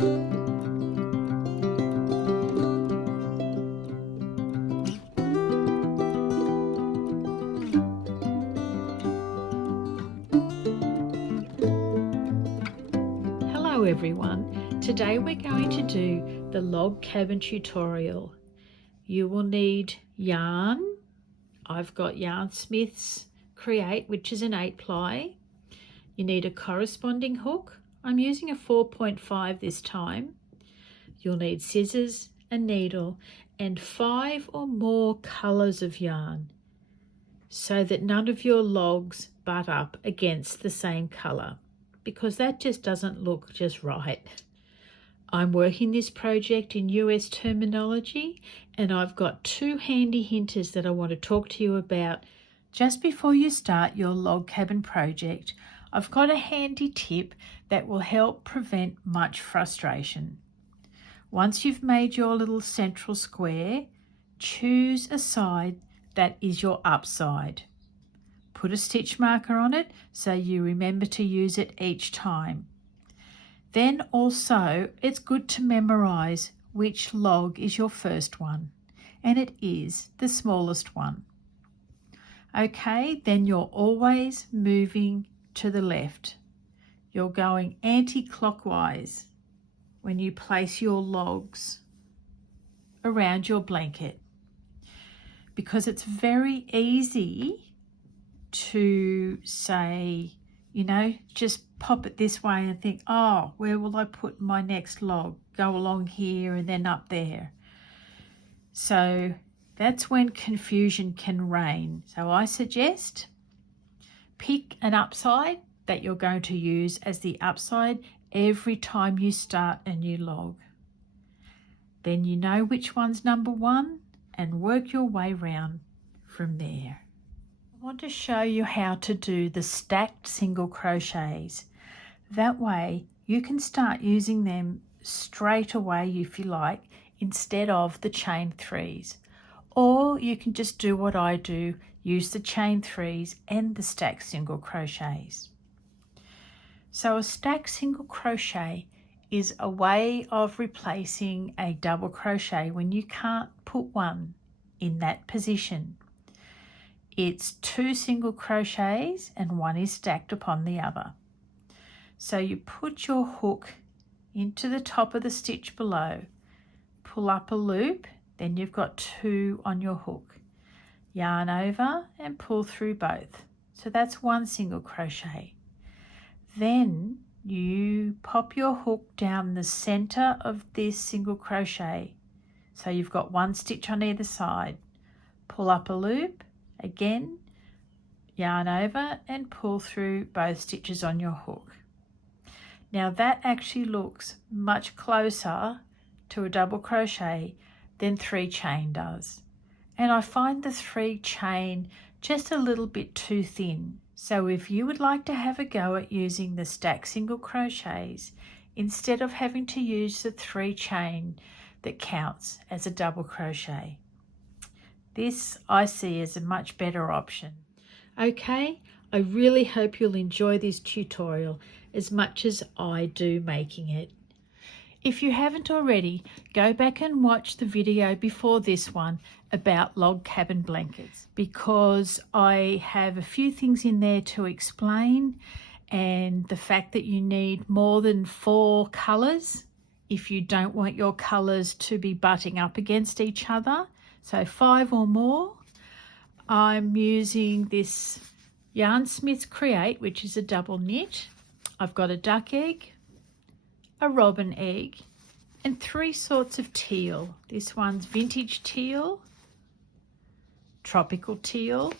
Hello everyone, today we're going to do the log cabin tutorial. You will need yarn. I've got Yarn Smith's Create, which is an 8-ply. You need a corresponding hook. I'm using a 4.5 this time. You'll need scissors, a needle, and 5 or more colours of yarn so that none of your logs butt up against the same colour, because that just doesn't look just right. I'm working this project in US terminology, and I've got 2 handy hinters that I want to talk to you about. Just before you start your log cabin project, I've got a handy tip that will help prevent much frustration. Once you've made your little central square, choose a side that is your up side. Put a stitch marker on it so you remember to use it each time. Then also, it's good to memorize which log is your first one, and it is the smallest one. Okay, then you're always moving to the left. You're going anti-clockwise when you place your logs around your blanket, because it's very easy to say, you know, just pop it this way and think, oh, where will I put my next log? Go along here and then up there. So that's when confusion can reign. So I suggest pick an upside that you're going to use as the upside every time you start a new log. Then you know which one's number 1 and work your way round from there. I want to show you how to do the stacked single crochets. That way you can start using them straight away if you like, instead of the chain 3s. Or you can just do what I do, use the chain 3s and the stacked single crochets. So a stacked single crochet is a way of replacing a double crochet when you can't put one in that position. It's 2 single crochets and one is stacked upon the other. So you put your hook into the top of the stitch below, pull up a loop, then you've got 2 on your hook. Yarn over and pull through both. So that's 1 single crochet. Then you pop your hook down the center of this single crochet. So you've got 1 stitch on either side. Pull up a loop, again, yarn over and pull through both stitches on your hook. Now that actually looks much closer to a double crochet than 3 chain does. And I find the 3 chain just a little bit too thin. So if you would like to have a go at using the stacked single crochets, instead of having to use the 3 chain that counts as a double crochet, this I see as a much better option. Okay, I really hope you'll enjoy this tutorial as much as I do making it. If you haven't already, go back and watch the video before this one about log cabin blankets, because I have a few things in there to explain, and the fact that you need more than 4 colours if you don't want your colours to be butting up against each other. So 5 or more. I'm using this Yarn Smith's Create, which is a double knit. I've got a duck egg, a robin egg, and 3 sorts of teal. This one's vintage teal, tropical teal,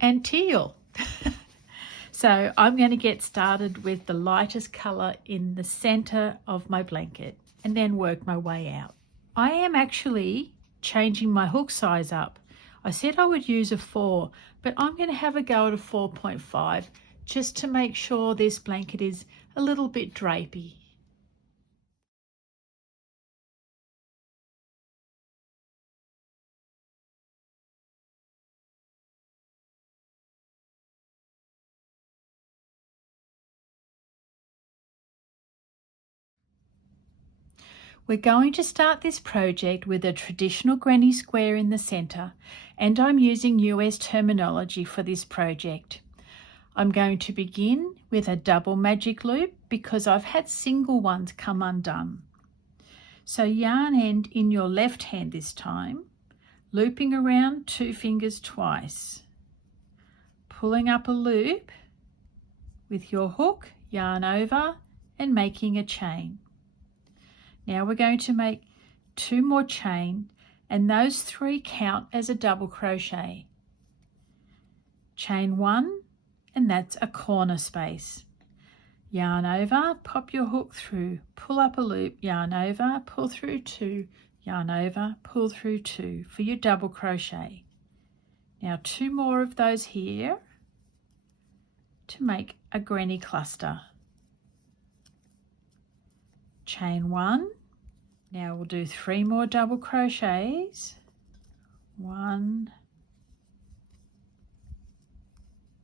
and teal. So I'm going to get started with the lightest colour in the centre of my blanket and then work my way out. I am actually changing my hook size up. I said I would use a 4, but I'm going to have a go at a 4.5 just to make sure this blanket is a little bit drapey. We're going to start this project with a traditional granny square in the centre, and I'm using US terminology for this project. I'm going to begin with a double magic loop because I've had single ones come undone. So yarn end in your left hand this time, looping around 2 fingers twice, pulling up a loop with your hook, yarn over and making a chain. Now we're going to make 2 more chain, and those 3 count as a double crochet. Chain 1, and that's a corner space. Yarn over, pop your hook through, pull up a loop, yarn over, pull through 2, yarn over, pull through 2 for your double crochet. Now 2 more of those here to make a granny cluster. Chain 1. Now we'll do 3 more double crochets. 1,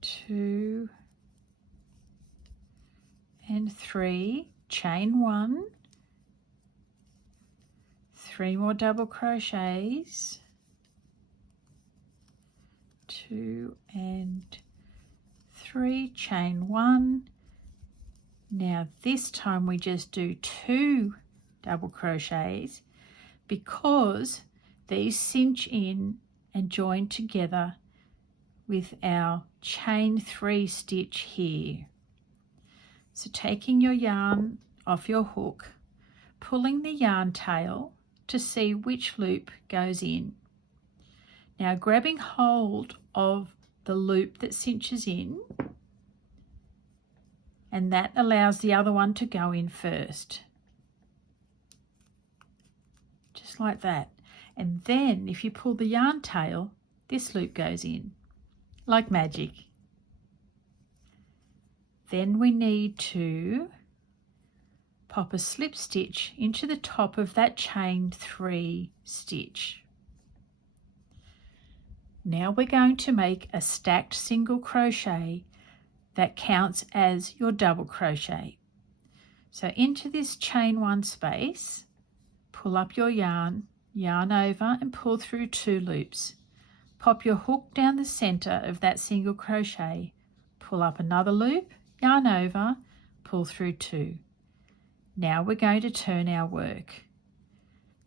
2 and 3. Chain 1. 3 more double crochets. 2 and 3. Chain 1. Now this time we just do 2 double crochets because these cinch in and join together with our chain 3 stitch here. So taking your yarn off your hook, pulling the yarn tail to see which loop goes in. Now grabbing hold of the loop that cinches in, and that allows the other one to go in first. Just like that. And then if you pull the yarn tail, this loop goes in, like magic. Then we need to pop a slip stitch into the top of that chain 3 stitch. Now we're going to make a stacked single crochet that counts as your double crochet. So into this chain 1 space, pull up your yarn, yarn over and pull through 2 loops. Pop your hook down the center of that single crochet, pull up another loop, yarn over, pull through 2. Now we're going to turn our work.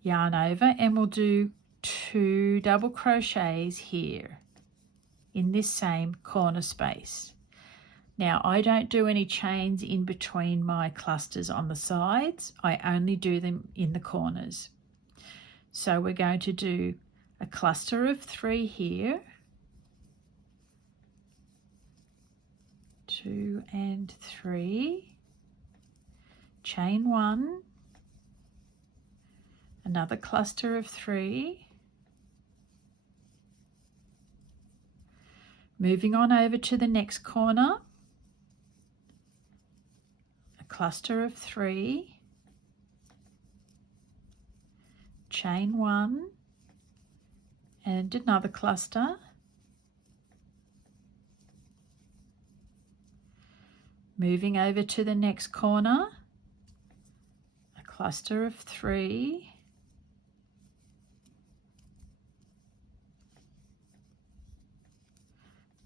Yarn over and we'll do 2 double crochets here in this same corner space. Now I don't do any chains in between my clusters on the sides, I only do them in the corners. So we're going to do a cluster of 3 here, 2 and 3, chain 1, another cluster of 3, moving on over to the next corner, a cluster of 3, chain 1 and another cluster, moving over to the next corner, a cluster of 3,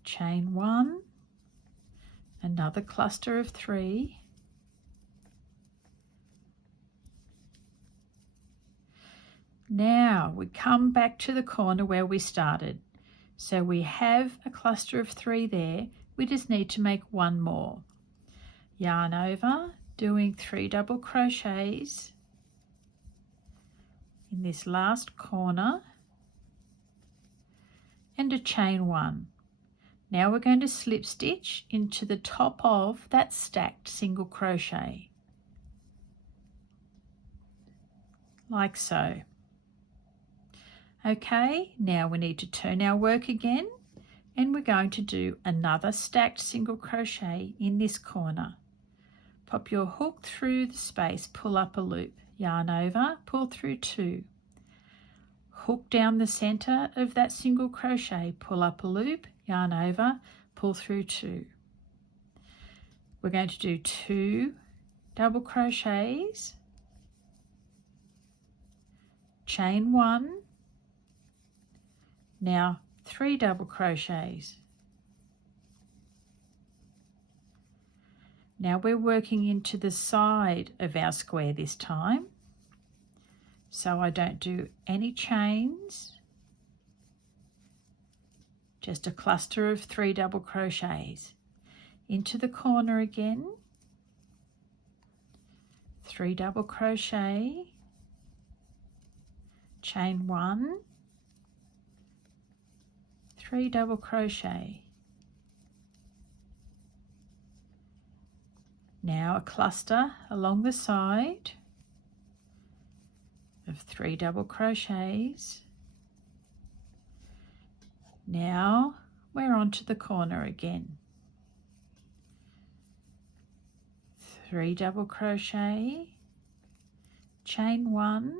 chain 1, another cluster of 3, now we come back to the corner where we started. So we have a cluster of 3 there, we just need to make 1 more. Yarn over, doing 3 double crochets in this last corner and a chain 1. Now we're going to slip stitch into the top of that stacked single crochet, like so. Okay, now we need to turn our work again, and we're going to do another stacked single crochet in this corner. Pop your hook through the space, pull up a loop, yarn over, pull through 2. Hook down the center of that single crochet, pull up a loop, yarn over, pull through 2. We're going to do 2 double crochets chain 1, now 3 double crochets. Now we're working into the side of our square this time, so I don't do any chains, just a cluster of 3 double crochets. Into the corner again, 3 double crochet, chain 1, 3 double crochet. Now a cluster along the side of 3 double crochets. Now we're onto the corner again. 3 double crochet, chain 1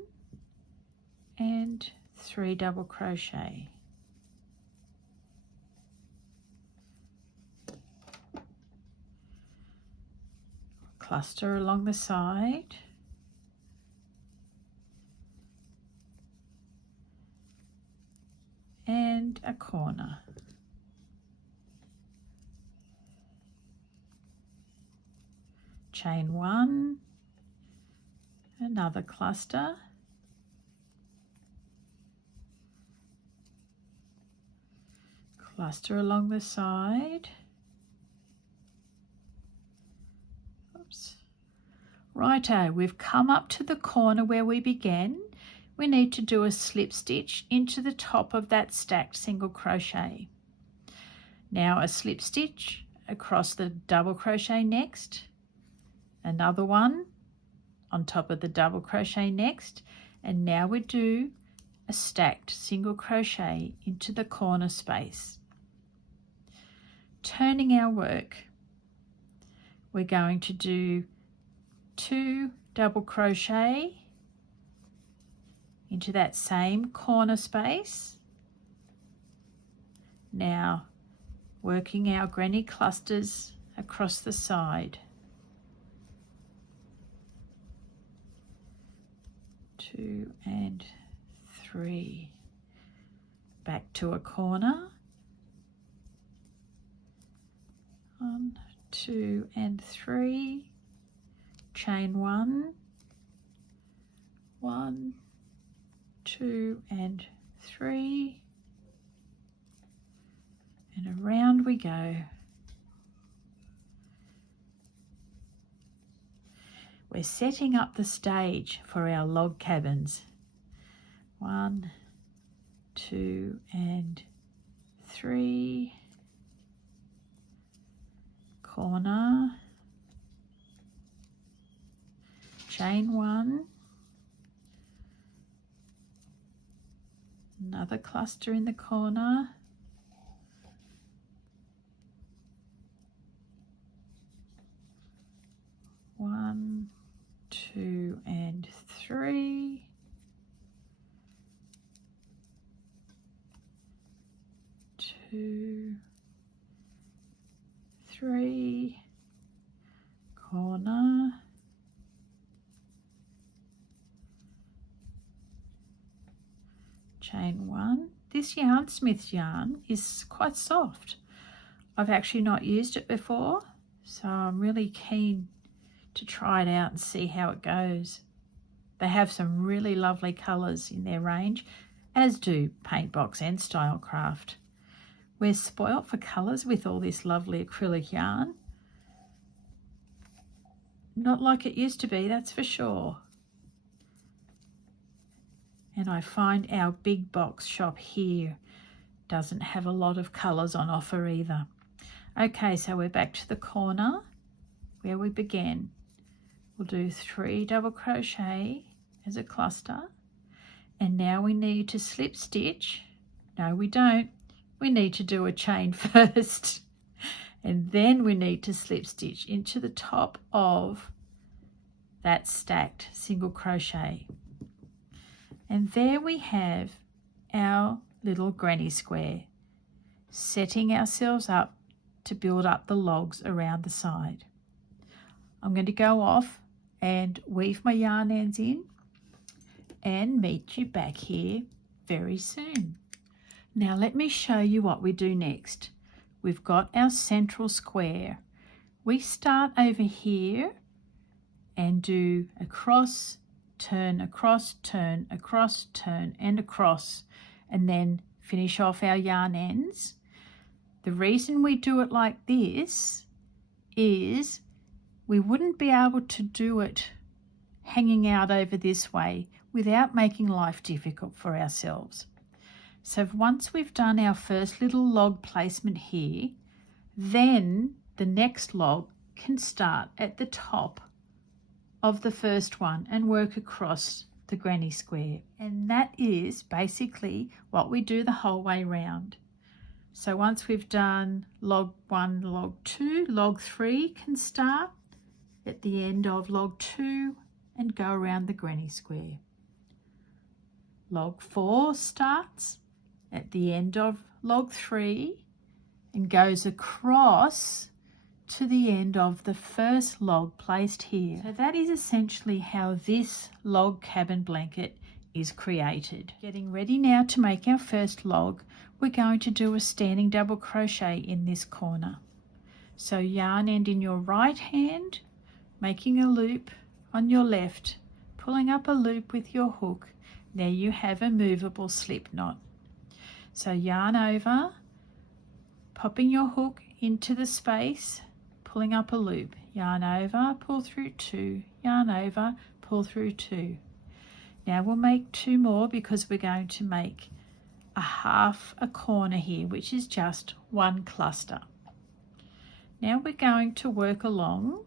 and 3 double crochet. Cluster along the side, and a corner. Chain 1, another cluster, cluster along the side. Righto, we've come up to the corner where we began. We need to do a slip stitch into the top of that stacked single crochet. Now a slip stitch across the double crochet next, another one on top of the double crochet next, and now we do a stacked single crochet into the corner space. Turning our work, we're going to do 2 double crochet into that same corner space. Now working our granny clusters across the side. 2 and 3. Back to a corner. 1, 2 and 3. Chain 1, 1, 2 and 3, and around we go. We're setting up the stage for our log cabins. 1, 2 and 3, corner, chain 1, another cluster in the corner, one, 2 and 3, two, 3, corner, chain 1. This Yarnsmith's yarn is quite soft. I've actually not used it before, so I'm really keen to try it out and see how it goes. They have some really lovely colours in their range, as do Paintbox and Stylecraft. We're spoilt for colours with all this lovely acrylic yarn. Not like it used to be, that's for sure. And I find our big box shop here doesn't have a lot of colours on offer either. Okay, so we're back to the corner where we began. We'll do 3 double crochet as a cluster, and now we need to slip stitch. No, we don't. We need to do a chain first, and then we need to slip stitch into the top of that stacked single crochet. And there we have our little granny square, setting ourselves up to build up the logs around the side. I'm going to go off and weave my yarn ends in, and meet you back here very soon. Now let me show you what we do next. We've got our central square. We start over here and do across, turn, across, turn, across, turn, and across, and then finish off our yarn ends. The reason we do it like this is we wouldn't be able to do it hanging out over this way without making life difficult for ourselves. So once we've done our first little log placement here, then the next log can start at the top of the first one and work across the granny square. And that is basically what we do the whole way round. So once we've done log 1, log 2, log 3 can start at the end of log 2 and go around the granny square. Log 4 starts at the end of log 3 and goes across to the end of the first log placed here. So that is essentially how this log cabin blanket is created. Getting ready now to make our first log, we're going to do a standing double crochet in this corner. So yarn end in your right hand, making a loop on your left, pulling up a loop with your hook. There you have a movable slip knot. So yarn over, popping your hook into the space, pulling up a loop, yarn over, pull through 2, yarn over, pull through 2. Now we'll make 2 more because we're going to make a half a corner here, which is just 1 cluster. Now we're going to work along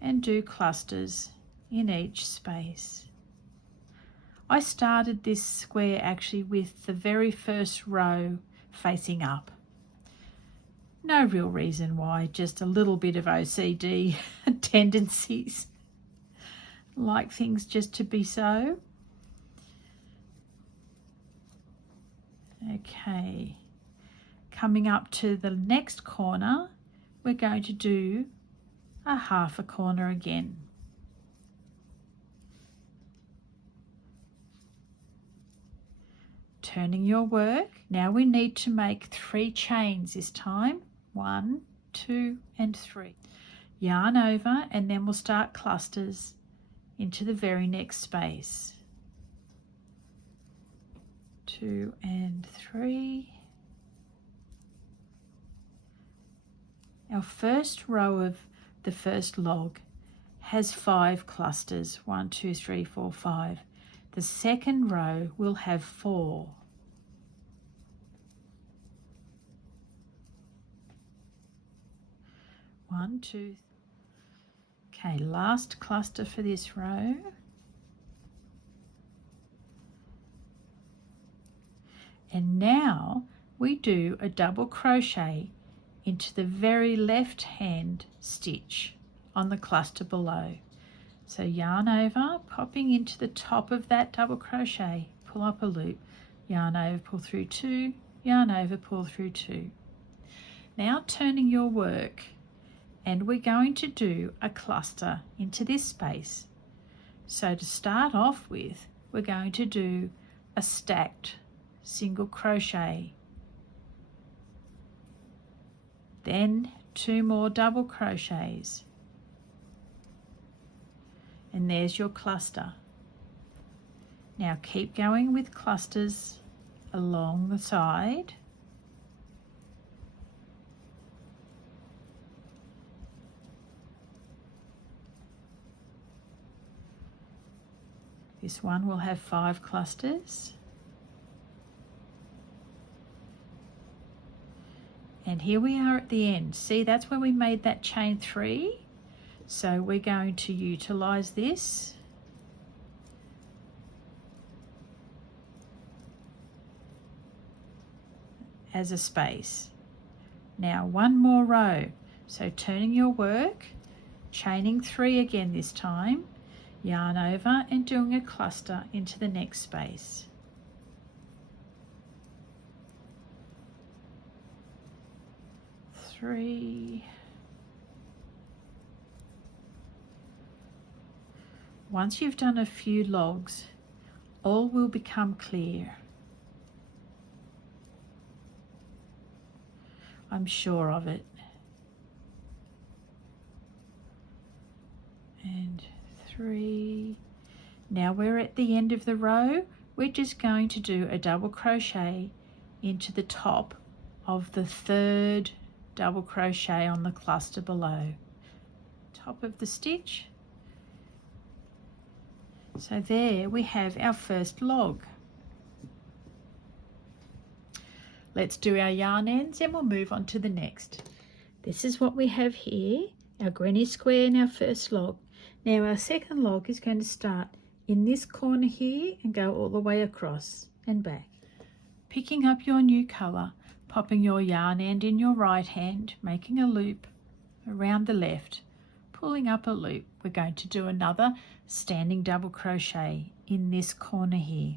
and do clusters in each space. I started this square actually with the very first row facing up. No real reason why, just a little bit of OCD tendencies. Like things just to be so. Okay, coming up to the next corner, we're going to do a half a corner again. Turning your work. Now we need to make 3 chains this time. 1, 2, and 3. Yarn over and then we'll start clusters into the very next space. 2 and 3. Our first row of the first log has 5 clusters. 1, 2, 3, 4, 5. The second row will have 4. 1, 2. Okay, last cluster for this row. And now we do a double crochet into the very left hand stitch on the cluster below. So yarn over, popping into the top of that double crochet, pull up a loop, yarn over, pull through 2, yarn over, pull through 2. Now turning your work, and we're going to do a cluster into this space. So to start off with, we're going to do a stacked single crochet, then 2 more double crochets, and there's your cluster. Now keep going with clusters along the side. This one will have 5 clusters. And here we are at the end. See, that's where we made that chain 3. So we're going to utilize this. As a space. Now 1 more row. So turning your work, chaining 3 again this time, yarn over and doing a cluster into the next space. Three, Once you've done a few logs, all will become clear. I'm sure of it. And 3. Now we're at the end of the row. We're just going to do a double crochet into the top of the 3rd double crochet on the cluster below. Top of the stitch. So there we have our first log. Let's do our yarn ends and we'll move on to the next. This is what we have here, our granny square and our first log. Now our second log is going to start in this corner here and go all the way across and back. Picking up your new colour, popping your yarn end in your right hand, making a loop around the left, pulling up a loop. We're going to do another standing double crochet in this corner here.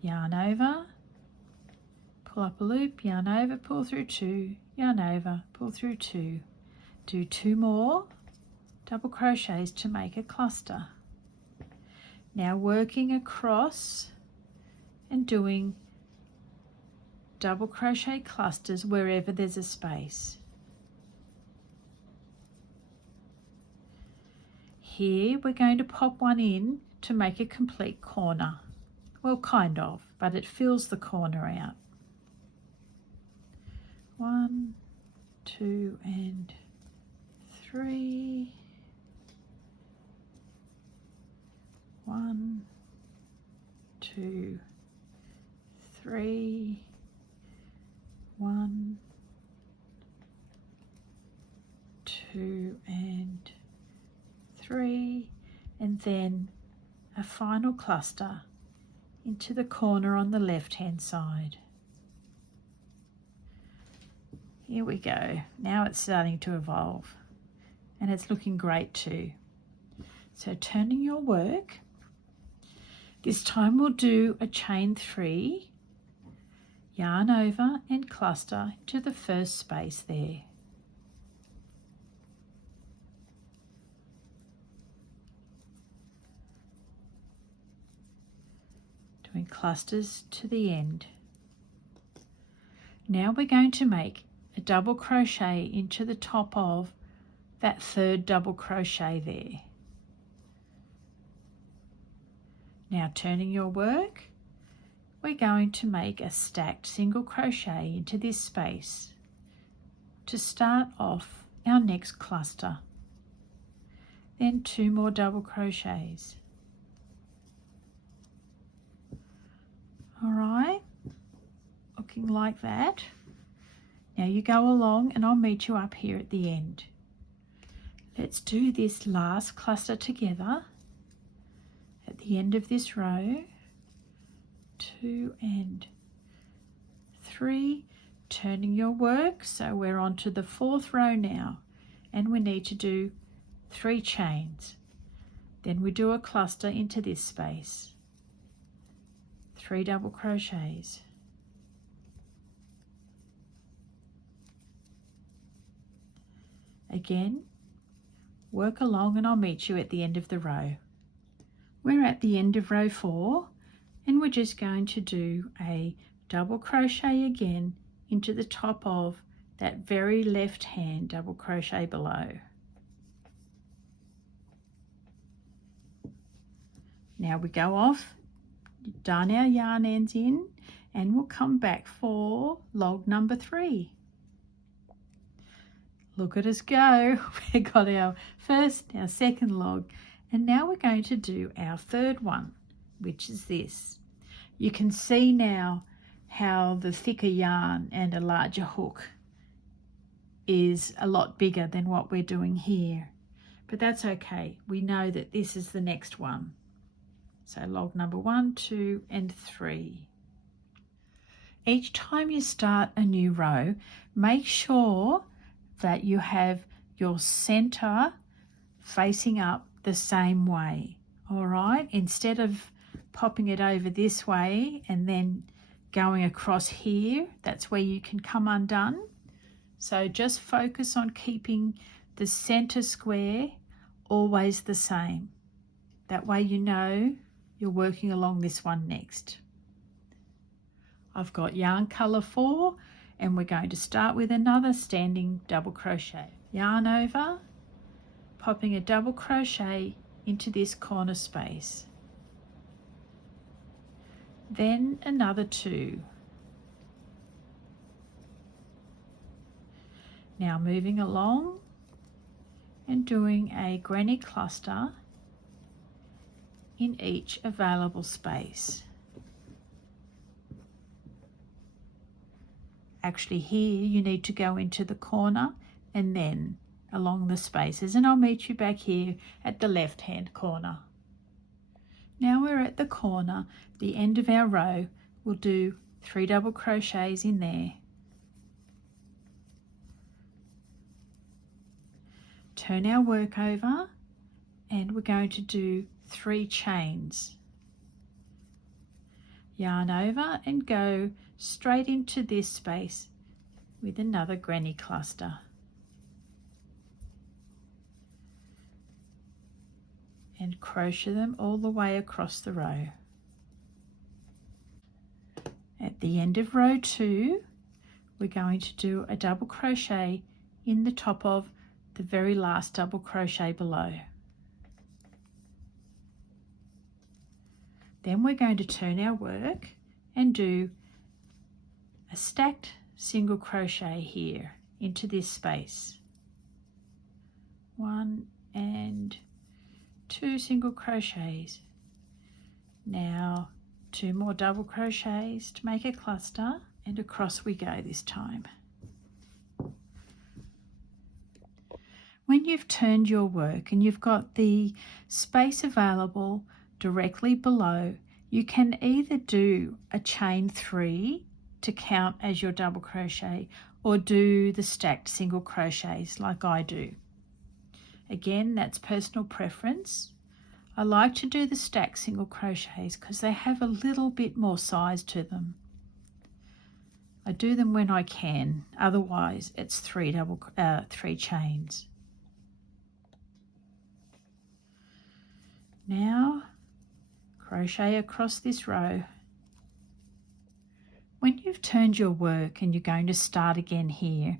Yarn over, pull up a loop, yarn over, pull through 2, yarn over, pull through 2. Do 2 more double crochets to make a cluster. Now working across and doing double crochet clusters wherever there's a space. Here we're going to pop one in to make a complete corner. Well, kind of, but it fills the corner out. 1, 2 and 3. 1, 2, 3. 1, 2 and 3, and then a final cluster into the corner on the left hand side. Here we go. Now it's starting to evolve and it's looking great too. So turning your work, this time we'll do a chain 3, yarn over and cluster to the first space there. Doing clusters to the end. Now we're going to make a double crochet into the top of that 3rd double crochet there. Now turning your work, we're going to make a stacked single crochet into this space to start off our next cluster. Then 2 more double crochets. All right, looking like that. Now you go along and I'll meet you up here at the end. Let's do this last cluster together at the end of this row. 2 and 3, turning your work, so we're on to the 4th row now, and we need to do 3 chains. Then we do a cluster into this space, 3 double crochets. Again, work along and I'll meet you at the end of the row. We're at the end of row 4 and we're just going to do a double crochet again into the top of that very left hand double crochet below. Now we go off, darn our yarn ends in, and we'll come back for log number 3. Look at us go. We got our first, our second log, and now we're going to do our 3rd one, which is this. You can see now how the thicker yarn and a larger hook is a lot bigger than what we're doing here, but that's okay. We know that this is the next one. So log number 1, 2 and 3. Each time you start a new row, make sure that you have your center facing up the same way. All right, instead of popping it over this way and then going across here, that's where you can come undone. So just focus on keeping the center square always the same. That way you know you're working along this one next. I've got yarn colour 4 and we're going to start with another standing double crochet. Yarn over, popping a double crochet into this corner space. Then another 2. Now moving along and doing a granny cluster in each available space. Actually here you need to go into the corner and then along the spaces, and I'll meet you back here at the left hand corner. Now we're at the corner, the end of our row, we'll do 3 double crochets in there. Turn our work over and we're going to do 3 chains. Yarn over and go straight into this space with another granny cluster. And crochet them all the way across the row. At the end of row 2, we're going to do a double crochet in the top of the very last double crochet below. Then we're going to turn our work and do a stacked single crochet here into this space. 1 and 2 single crochets. Now 2 more double crochets to make a cluster, and across we go this time. When you've turned your work and you've got the space available directly below, you can either do a chain 3 to count as your double crochet, or do the stacked single crochets like I do. Again, that's personal preference. I like to do the stacked single crochets because they have a little bit more size to them. I do them when I can, otherwise it's 3 chains. Now crochet across this row. When you've turned your work and you're going to start again here,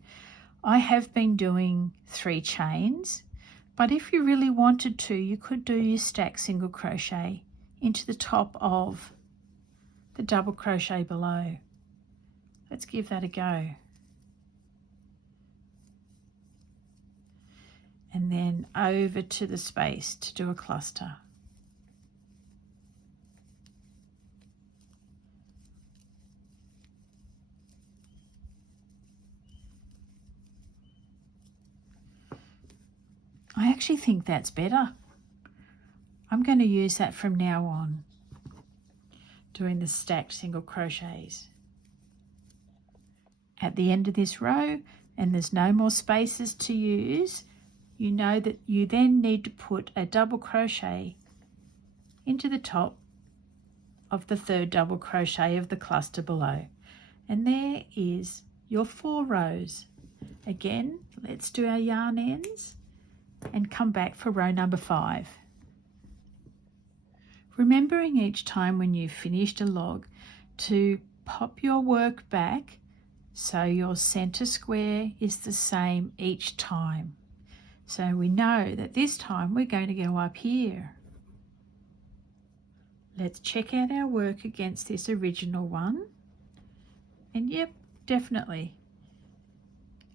I have been doing 3 chains, but if you really wanted to, you could do your stacked single crochet into the top of the double crochet below. Let's give that a go. And then over to the space to do a cluster. I actually think that's better. I'm going to use that from now on, doing the stacked single crochets. At the end of this row, and there's no more spaces to use, you know that you then need to put a double crochet into the top of the 3rd double crochet of the cluster below. And there is your 4 rows. Again, let's do our yarn ends and come back for row number 5. Remembering each time when you've finished a log to pop your work back so your center square is the same each time. So we know that this time we're going to go up here. Let's check out our work against this original one. And yep, definitely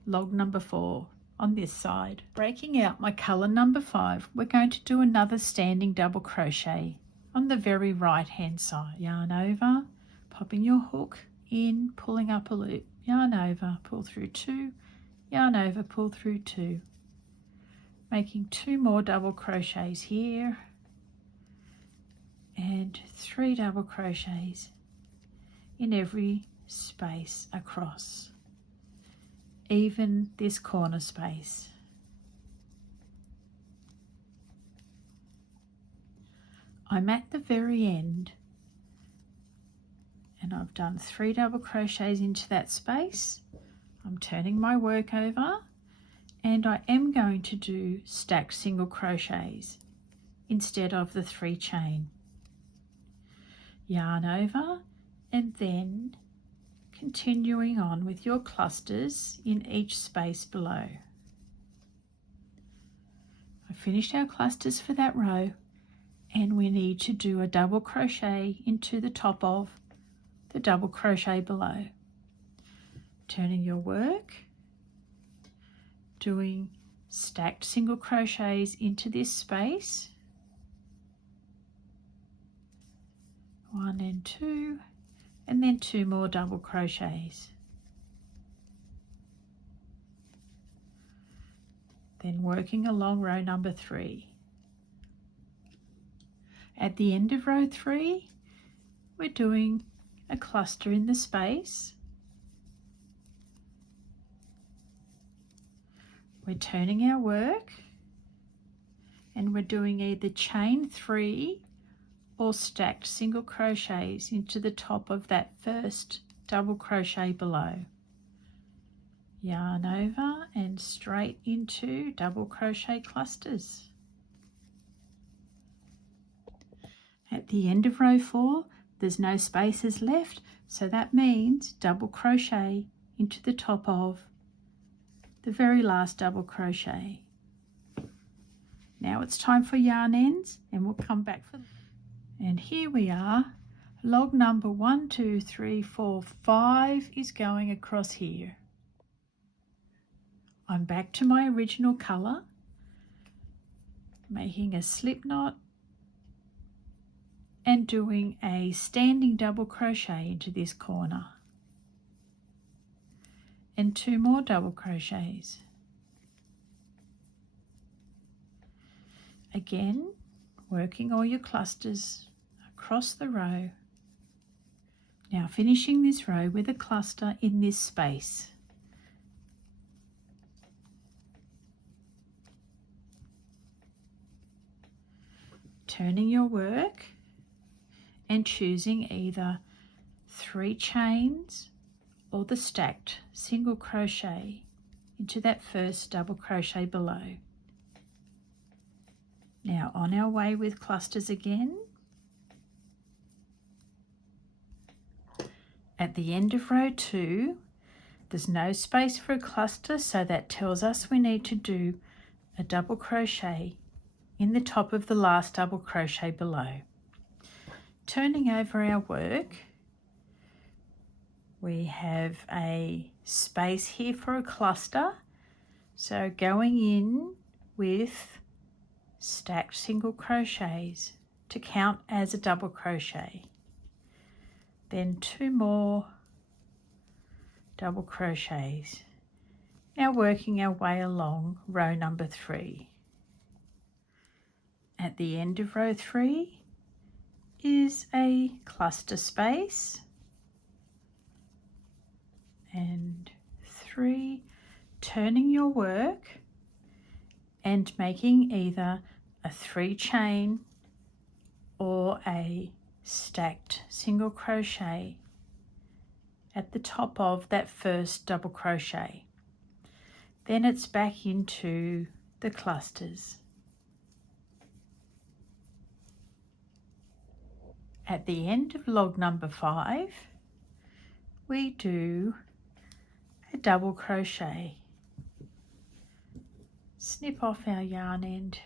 log number 4 on this side. Breaking out my color number 5, we're going to do another standing double crochet on the very right hand side. Yarn over, popping your hook in, pulling up a loop, yarn over, pull through 2, yarn over, pull through 2, making 2 more double crochets here and 3 double crochets in every space across, even this corner space. I'm at the very end and I've done 3 double crochets into that space. I'm turning my work over and I am going to do stacked single crochets instead of the 3 chain. Yarn over and then continuing on with your clusters in each space below. I finished our clusters for that row, and we need to do a double crochet into the top of the double crochet below. Turning your work, doing stacked single crochets into this space, 1 and 2, and then 2 more double crochets. Then working along row number 3. At the end of row 3, we're doing a cluster in the space. We're turning our work and we're doing either chain 3 or stacked single crochets into the top of that first double crochet below. Yarn over and straight into double crochet clusters. At the end of row 4, there's no spaces left, so that means double crochet into the top of the very last double crochet. Now it's time for yarn ends, and we'll come back for. And here we are. Log number 1, 2, 3, 4, 5 is going across here. I'm back to my original colour, making a slip knot and doing a standing double crochet into this corner, and 2 more double crochets. Again, working all your clusters across the row. Now finishing this row with a cluster in this space. Turning your work and choosing either 3 chains or the stacked single crochet into that first double crochet below. Now on our way with clusters again. At the end of row 2, there's no space for a cluster, so that tells us we need to do a double crochet in the top of the last double crochet below. Turning over our work, we have a space here for a cluster, so going in with stacked single crochets to count as a double crochet, then 2 more double crochets. Now working our way along row number 3. At the end of row 3 is a cluster space, and 3, turning your work and making either a 3 chain or a stacked single crochet at the top of that first double crochet. Then it's back into the clusters. At the end of log number 5, we do a double crochet. Snip off our yarn end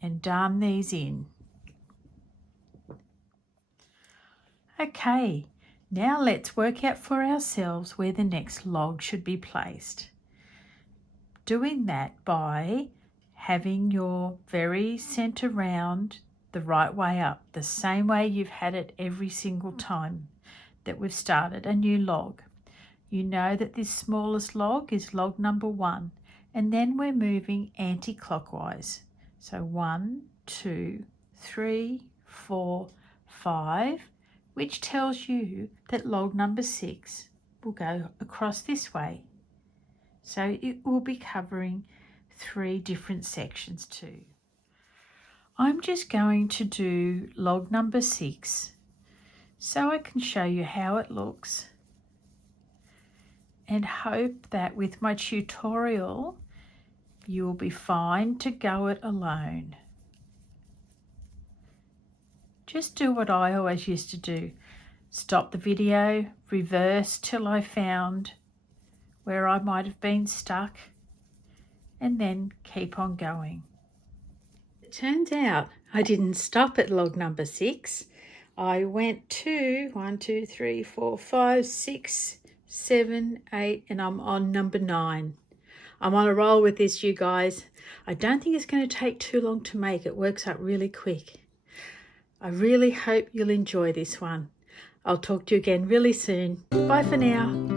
and darn these in. Okay, now let's work out for ourselves where the next log should be placed. Doing that by having your very centre round the right way up, the same way you've had it every single time that we've started a new log. You know that this smallest log is log number 1, and then we're moving anti-clockwise. So 1, 2, 3, 4, 5, which tells you that log number 6 will go across this way. So it will be covering 3 different sections too. I'm just going to do log number 6 so I can show you how it looks, and hope that with my tutorial you will be fine to go it alone. just do what I always used to do. Stop the video, reverse till I found where I might have been stuck, and then keep on going. It turns out I didn't stop at log number 6. I went to 1, 2, 3, 4, 5, 6, 7, 8, and I'm on number 9. I'm on a roll with this, you guys. I don't think it's going to take too long to make. It works out really quick. I really hope you'll enjoy this one. I'll talk to you again really soon. Bye for now.